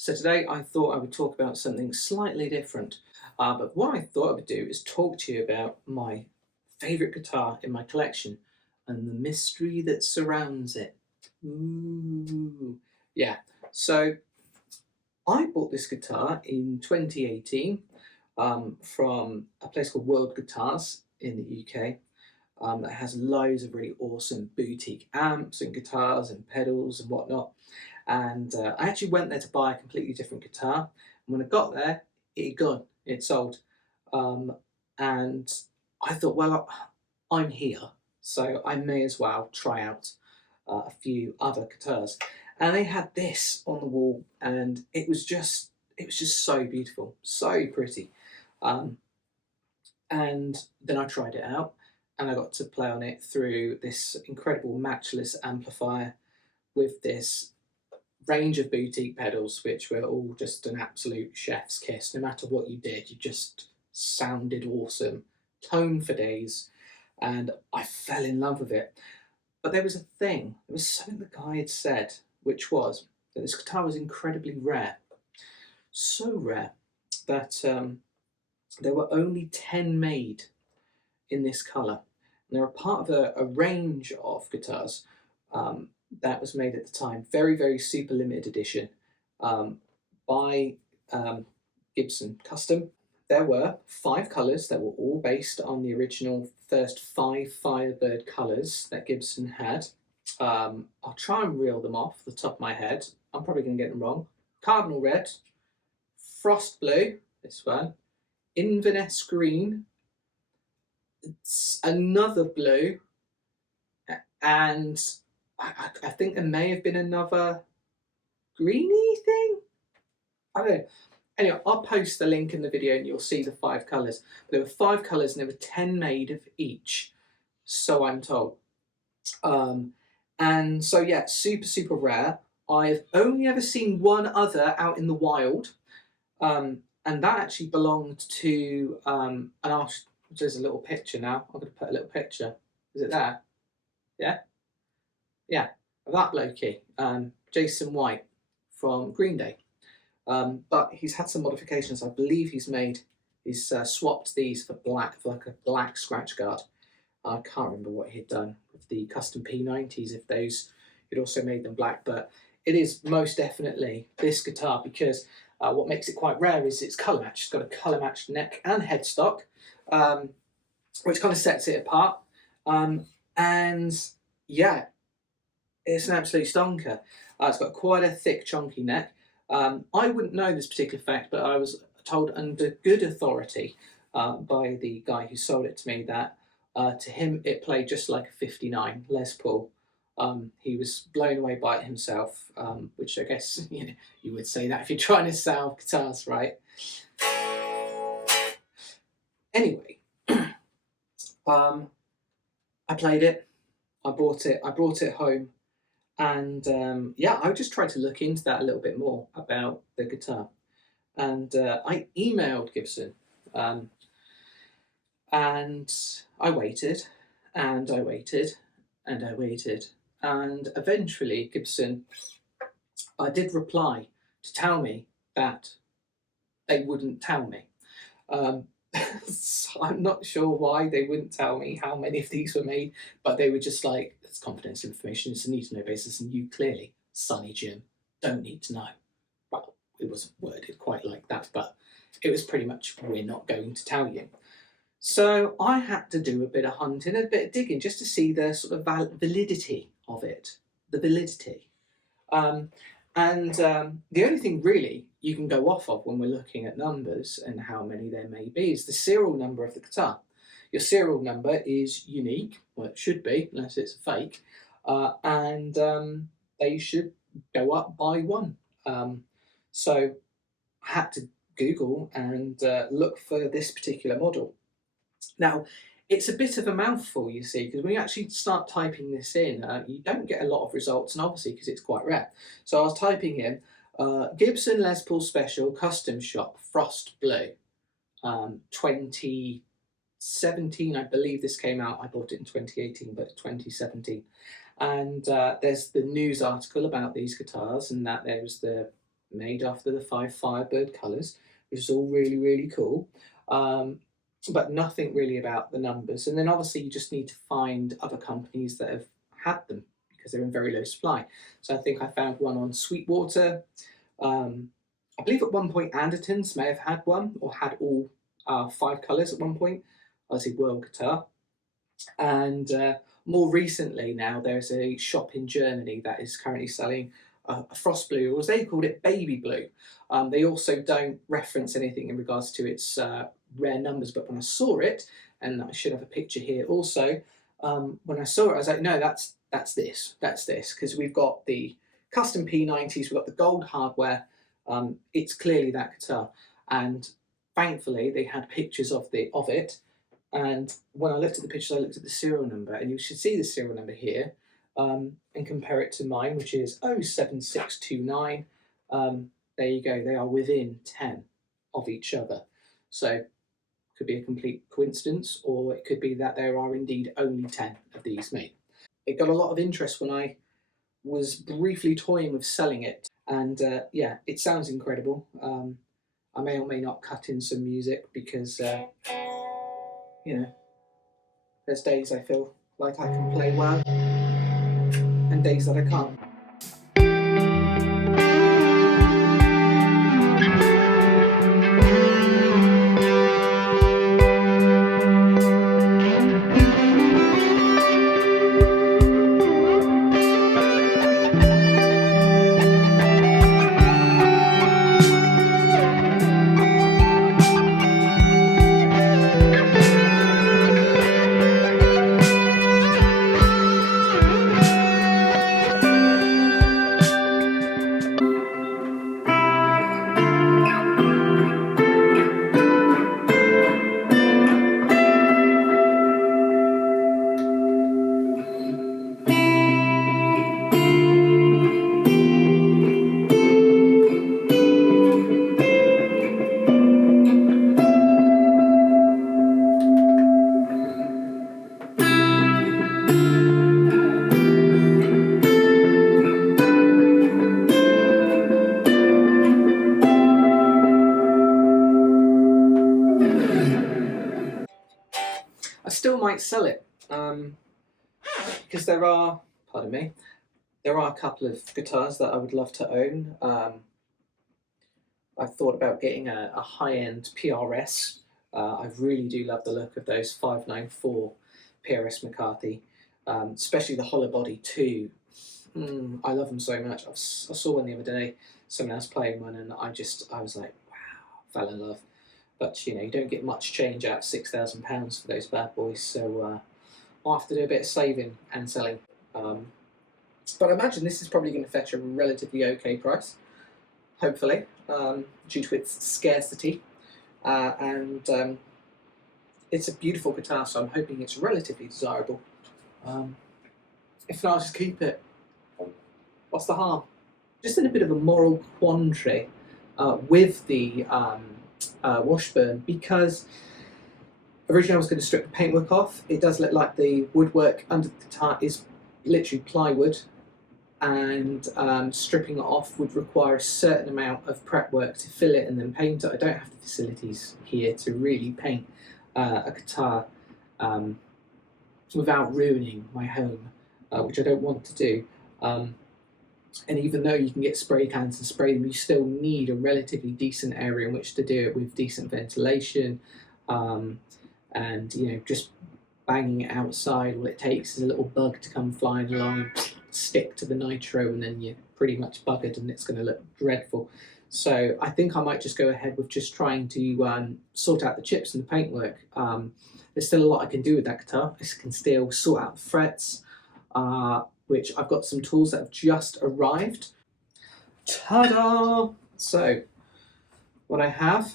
So today I thought I would talk about something slightly different. But what I thought I would do is talk to you about my favourite guitar in my collection and the mystery that surrounds it. Ooh. Yeah, so I bought this guitar in 2018 from a place called World Guitars in the UK. That has loads of really awesome boutique amps and guitars and pedals and whatnot. And I actually went there to buy a completely different guitar. And when I got there, it had gone, it sold. Um, and I thought, well, I'm here, so I may as well try out a few other guitars. And they had this on the wall, and it was just so beautiful, so pretty. Um, and then I tried it out, and I got to play on it through this incredible matchless amplifier with this range of boutique pedals, which were all just an absolute chef's kiss. No matter what you did, you just sounded awesome, tone for days, and I fell in love with it. But there was a thing, there was something the guy had said, which was that this guitar was incredibly rare. So rare that there were only 10 made in this colour. And they were part of a range of guitars that was made at the time, very, very super limited edition um, by Gibson Custom. There were 5 colours that were all based on the original first 5 Firebird colours that Gibson had. I'll try and reel them off the top of my head. I'm probably going to get them wrong. Cardinal Red, Frost Blue, this one, Inverness Green, it's another blue, and I think there may have been another greeny thing. I don't know. Anyway, I'll post the link in the video and you'll see the 5 colours. There were 5 colours and there were 10 made of each, so I'm told. And so yeah, super, super rare. I've only ever seen one other out in the wild, and that actually belonged to an artist. There's a little picture now. I'm going to put a little picture. Is it there? Yeah? Yeah, of that blokey, Jason White from Green Day. But he's had some modifications. I believe he's swapped these for black, for like a black scratch guard. I can't remember what he'd done with the custom P90s, if those, he'd also made them black. But it is most definitely this guitar because what makes it quite rare is it's colour matched. It's got a colour matched neck and headstock, which kind of sets it apart. And yeah, it's an absolute stonker. It's got quite a thick, chunky neck. I wouldn't know this particular fact, but I was told under good authority by the guy who sold it to me that to him it played just like a 59 Les Paul. He was blown away by it himself, which I guess you would say that if you're trying to sell guitars, right? Anyway, I played it, I bought it home. And yeah, I just tried to look into that a little bit more about the guitar. And I emailed Gibson, and I waited, and I waited, and I waited. And eventually Gibson did reply to tell me that they wouldn't tell me. So I'm not sure why they wouldn't tell me how many of these were made, but they were just like, it's confidential information, it's a need to know basis, and you clearly, Sonny Jim, don't need to know. Well, it wasn't worded quite like that, but it was pretty much, we're not going to tell you. So I had to do a bit of hunting, a bit of digging, just to see the sort of validity of it, the validity. The only thing really you can go off of when we're looking at numbers and how many there may be is the serial number of the guitar. Your serial number is unique, well it should be, unless it's a fake, and they should go up by 1. So I had to Google and look for this particular model. Now, it's a bit of a mouthful, you see, because when you actually start typing this in, you don't get a lot of results, and obviously because it's quite rare. So I was typing in Gibson Les Paul Special Custom Shop Frost Blue, 2017, I believe this came out. I bought it in 2018, but 2017. And there's the news article about these guitars, and that there's the made after the 5 Firebird colours, which is all really, really cool. But nothing really about the numbers. And then obviously you just need to find other companies that have had them because they're in very low supply. So I think I found one on Sweetwater. I believe at one point Andertons may have had one or had all 5 colours at one point. Obviously World Guitar. And more recently now, there's a shop in Germany that is currently selling a frost blue, or as they called it, baby blue. They also don't reference anything in regards to its rare numbers, but when I saw it, and I should have a picture here also, when I saw it, I was like, no, that's this, because we've got the custom P90s, we've got the gold hardware. It's clearly that guitar, and thankfully they had pictures of it. And when I looked at the pictures, I looked at the serial number, and you should see the serial number here, and compare it to mine, which is 07629. There you go, they are within 10 of each other. So it could be a complete coincidence, or it could be that there are indeed only 10 of these made. It got a lot of interest when I was briefly toying with selling it, and yeah, it sounds incredible. I may or may not cut in some music because you know, there's days I feel like I can play well and days that I can't. I still might sell it because there are, pardon me, there are a couple of guitars that I would love to own. I've thought about getting a high-end PRS. I really do love the look of those 594 PRS McCarthy, especially the hollow body too. I love them so much. I saw one the other day, someone else playing one, and I was like, wow, fell in love. But you know, you don't get much change out of £6,000 for those bad boys, so I'll have to do a bit of saving and selling. But I imagine this is probably going to fetch a relatively okay price, hopefully, due to its scarcity. And it's a beautiful guitar, so I'm hoping it's relatively desirable. If not, I'll just keep it. What's the harm? Just in a bit of a moral quandary with the Washburn, because originally I was going to strip the paintwork off. It does look like the woodwork under the guitar is literally plywood, and stripping it off would require a certain amount of prep work to fill it and then paint it. I don't have the facilities here to really paint a guitar without ruining my home, which I don't want to do. And even though you can get spray cans and spray them, you still need a relatively decent area in which to do it with decent ventilation. And you know, just banging it outside, all it takes is a little bug to come flying along and stick to the nitro, and then you're pretty much buggered and it's going to look dreadful. So I think I might just go ahead with just trying to sort out the chips and the paintwork. There's still a lot I can do with that guitar. I can still sort out the frets, which I've got some tools that have just arrived. Ta-da! So what I have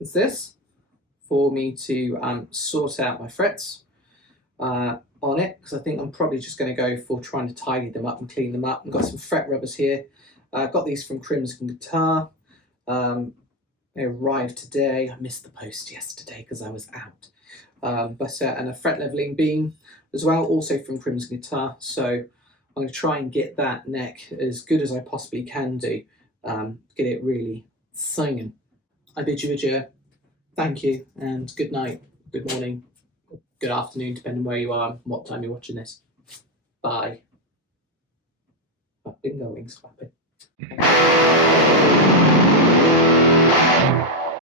is this for me to sort out my frets on it, because I think I'm probably just going to go for trying to tidy them up and clean them up. I've got some fret rubbers here. I got these from Crimson Guitar. They arrived today. I missed the post yesterday because I was out. And a fret leveling beam as well, also from Crimson Guitar. So I'm going to try and get that neck as good as I possibly can do get it really singing. I bid you adieu. Thank you, and good night, good morning, good afternoon, depending where you are and what time you're watching this. Bye. I've been going slapping.